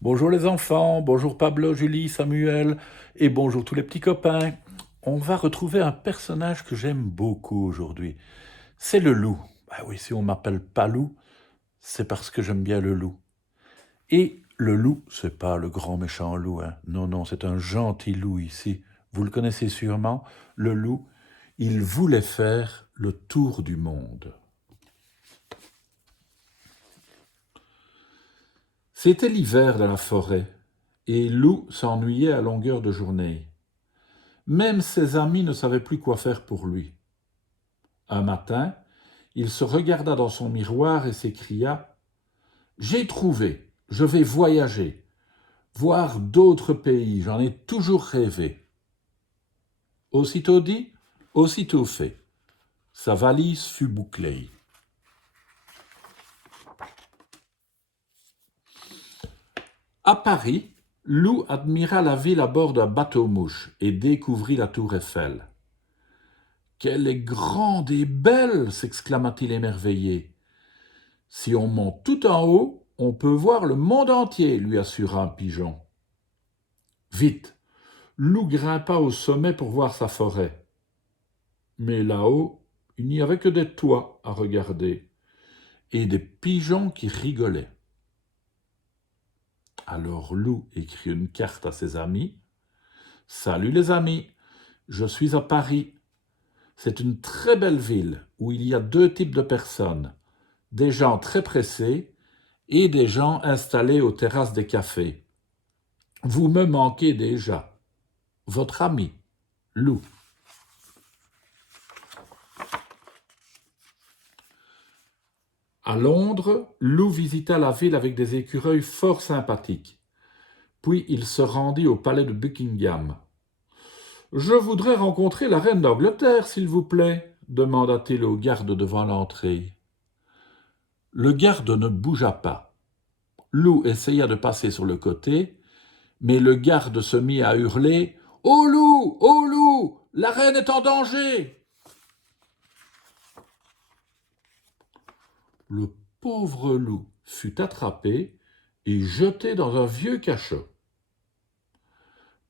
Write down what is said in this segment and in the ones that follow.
Bonjour les enfants, bonjour Pablo, Julie, Samuel et bonjour tous les petits copains. On va retrouver un personnage que j'aime beaucoup aujourd'hui. C'est le loup. Ah oui, si on m'appelle Palou, c'est parce que j'aime bien le loup. Et le loup, c'est pas le grand méchant loup, hein. Non, non, c'est un gentil loup ici. Vous le connaissez sûrement. Le loup, il voulait faire le tour du monde. C'était l'hiver dans la forêt, et Loup s'ennuyait à longueur de journée. Même ses amis ne savaient plus quoi faire pour lui. Un matin, il se regarda dans son miroir et s'écria « J'ai trouvé, je vais voyager, voir d'autres pays, j'en ai toujours rêvé. » Aussitôt dit, aussitôt fait. Sa valise fut bouclée. À Paris, Lou admira la ville à bord d'un bateau-mouche et découvrit la tour Eiffel. « Qu'elle est grande et belle !» s'exclama-t-il émerveillé. « Si on monte tout en haut, on peut voir le monde entier, lui assura un pigeon. Vite, Lou grimpa au sommet pour voir sa forêt. Mais là-haut, il n'y avait que des toits à regarder et des pigeons qui rigolaient. Alors Lou écrit une carte à ses amis. « Salut les amis, je suis à Paris. C'est une très belle ville où il y a deux types de personnes, des gens très pressés et des gens installés aux terrasses des cafés. Vous me manquez déjà. Votre ami, Lou. » À Londres, Lou visita la ville avec des écureuils fort sympathiques. Puis il se rendit au palais de Buckingham. « Je voudrais rencontrer la reine d'Angleterre, s'il vous plaît, » demanda-t-il au garde devant l'entrée. Le garde ne bougea pas. Lou essaya de passer sur le côté, mais le garde se mit à hurler « Ô loup, la reine est en danger !» Le pauvre loup fut attrapé et jeté dans un vieux cachot.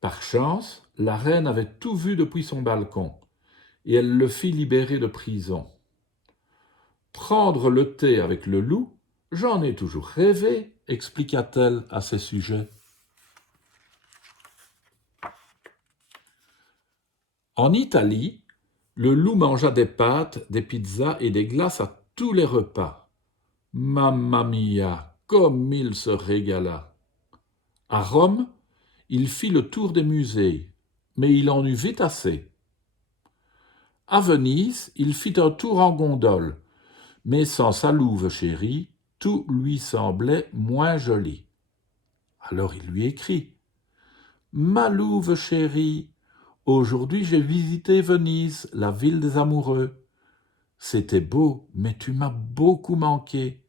Par chance, la reine avait tout vu depuis son balcon, et elle le fit libérer de prison. Prendre le thé avec le loup, j'en ai toujours rêvé, expliqua-t-elle à ses sujets. En Italie, le loup mangea des pâtes, des pizzas et des glaces à tous les repas. Mamma mia, comme il se régala. À Rome, il fit le tour des musées, mais il en eut vite assez. À Venise, il fit un tour en gondole, mais sans sa louve chérie, tout lui semblait moins joli. Alors il lui écrit « Ma louve chérie, aujourd'hui j'ai visité Venise, la ville des amoureux. C'était beau, mais tu m'as beaucoup manqué.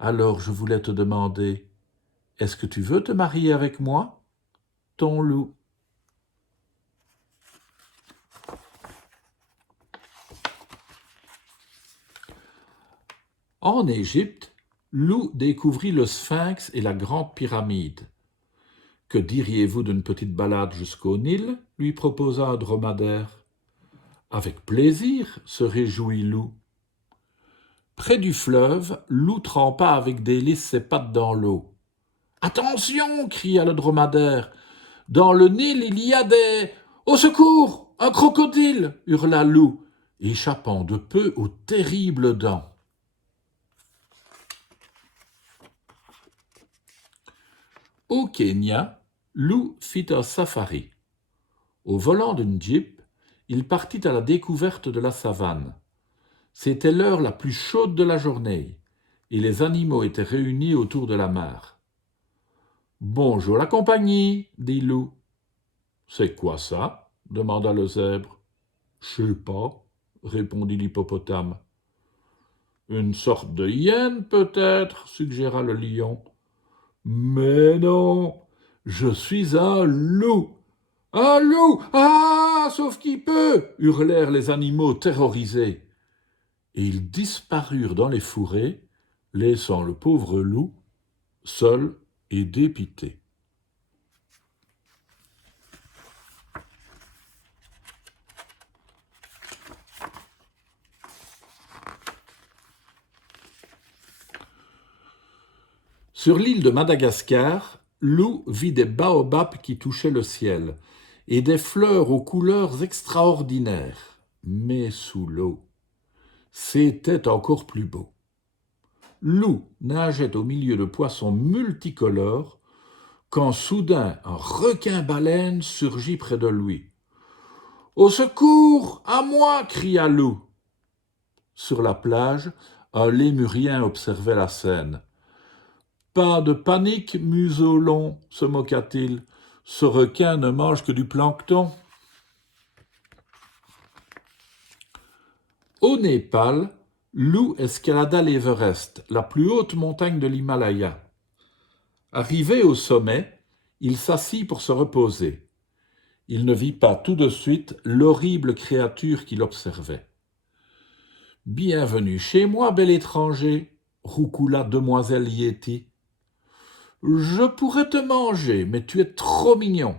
Alors je voulais te demander, est-ce que tu veux te marier avec moi? Ton loup. » En Égypte, Lou découvrit le Sphinx et la grande pyramide. « Que diriez-vous d'une petite balade jusqu'au Nil ?» lui proposa un dromadaire. « Avec plaisir, » se réjouit Lou. Près du fleuve, Lou trempa avec délice ses pattes dans l'eau. « Attention !» cria le dromadaire. « Dans le Nil, il y a des... Au secours! Un crocodile !» hurla Lou, échappant de peu aux terribles dents. Au Kenya, Lou fit un safari. Au volant d'une jeep, il partit à la découverte de la savane. C'était l'heure la plus chaude de la journée, et les animaux étaient réunis autour de la mare. « Bonjour la compagnie, » dit Lou. « C'est quoi ça ?» demanda le zèbre. « Je sais pas, » répondit l'hippopotame. « Une sorte de hyène, peut-être, » suggéra le lion. « Mais non, je suis un loup. »« Un loup! Ah, sauf qui peut !» hurlèrent les animaux terrorisés. Et ils disparurent dans les fourrés, laissant le pauvre loup seul et dépité. Sur l'île de Madagascar, Lou vit des baobabs qui touchaient le ciel et des fleurs aux couleurs extraordinaires. Mais sous l'eau, c'était encore plus beau. Lou nageait au milieu de poissons multicolores quand soudain un requin-baleine surgit près de lui. « Au secours, à moi !» cria Lou. Sur la plage, un lémurien observait la scène. « Pas de panique, museau long, se moqua-t-il. Ce requin ne mange que du plancton. » Au Népal, Lou escalada l'Everest, la plus haute montagne de l'Himalaya. Arrivé au sommet, il s'assit pour se reposer. Il ne vit pas tout de suite l'horrible créature qu'il observait. « Bienvenue chez moi, bel étranger, roucoula demoiselle Yeti. Je pourrais te manger, mais tu es trop mignon.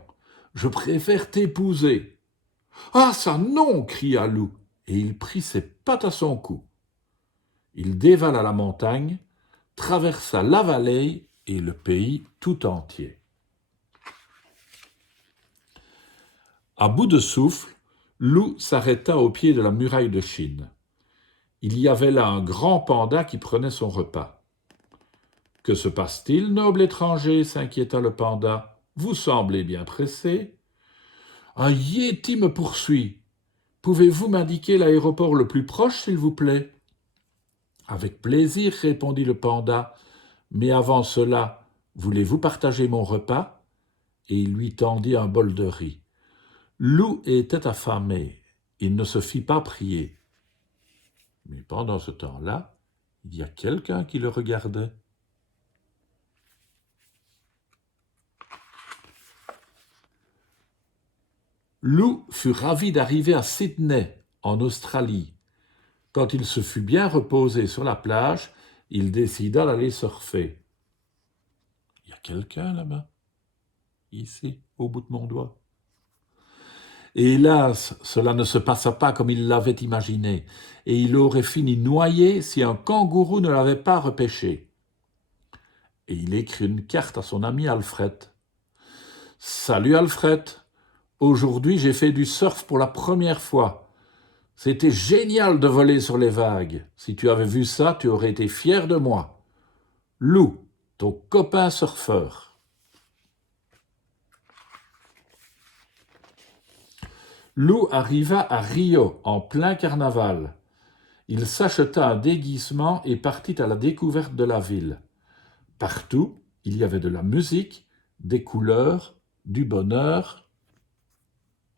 Je préfère t'épouser. Ah, ça non, cria Lou, et il prit ses pattes à son cou. Il dévala la montagne, traversa la vallée et le pays tout entier. À bout de souffle, Lou s'arrêta au pied de la muraille de Chine. Il y avait là un grand panda qui prenait son repas. « Que se passe-t-il, noble étranger ?» s'inquiéta le panda. « Vous semblez bien pressé. »« Un yéti me poursuit. Pouvez-vous m'indiquer l'aéroport le plus proche, s'il vous plaît ?»« Avec plaisir, répondit le panda. Mais avant cela, voulez-vous partager mon repas ?» Et il lui tendit un bol de riz. Lou était affamé. Il ne se fit pas prier. Mais pendant ce temps-là, il y a quelqu'un qui le regardait. Lou fut ravi d'arriver à Sydney, en Australie. Quand il se fut bien reposé sur la plage, il décida d'aller surfer. « Il y a quelqu'un là-bas, ici, au bout de mon doigt. » Et hélas, cela ne se passa pas comme il l'avait imaginé, et il aurait fini noyé si un kangourou ne l'avait pas repêché. Et il écrit une carte à son ami Alfred. « Salut Alfred, aujourd'hui j'ai fait du surf pour la première fois. C'était génial de voler sur les vagues. Si tu avais vu ça, tu aurais été fier de moi. Lou, ton copain surfeur. » Lou arriva à Rio en plein carnaval. Il s'acheta un déguisement et partit à la découverte de la ville. Partout, il y avait de la musique, des couleurs, du bonheur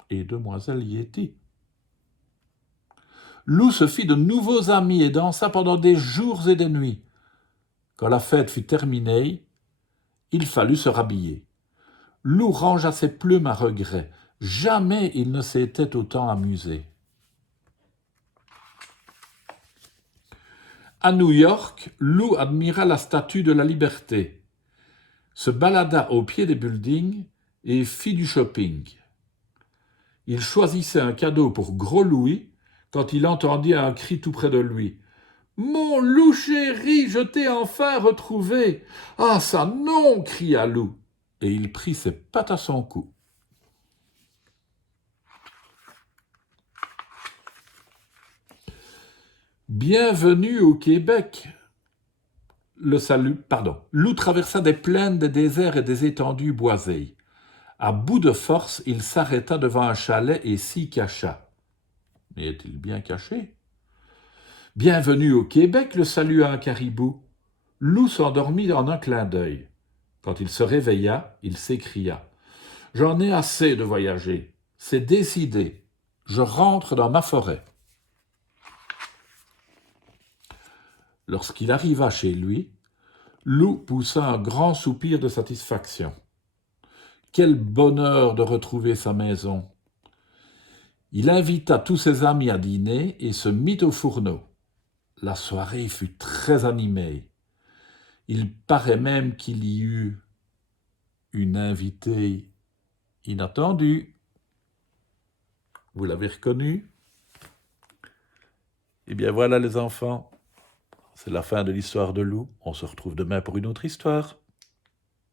et demoiselle Yeti. Lou se fit de nouveaux amis et dansa pendant des jours et des nuits. Quand la fête fut terminée, il fallut se rhabiller. Lou rangea ses plumes à regret. Jamais il ne s'était autant amusé. À New York, Lou admira la statue de la Liberté, se balada au pied des buildings et fit du shopping. Il choisissait un cadeau pour Gros Louis quand il entendit un cri tout près de lui. « Mon Lou chéri, je t'ai enfin retrouvé !»« Ah, ça non !» cria Lou, et il prit ses pattes à son cou. Bienvenue au Québec. Lou traversa des plaines, des déserts et des étendues boisées. À bout de force, il s'arrêta devant un chalet et s'y cacha. Mais est-il bien caché? Bienvenue au Québec, le salua un caribou. Lou s'endormit en un clin d'œil. Quand il se réveilla, il s'écria. « J'en ai assez de voyager. C'est décidé. Je rentre dans ma forêt. » Lorsqu'il arriva chez lui, Lou poussa un grand soupir de satisfaction. Quel bonheur de retrouver sa maison! Il invita tous ses amis à dîner et se mit au fourneau. La soirée fut très animée. Il paraît même qu'il y eut une invitée inattendue. Vous l'avez reconnu? Eh bien voilà les enfants, c'est la fin de l'histoire de Lou. On se retrouve demain pour une autre histoire.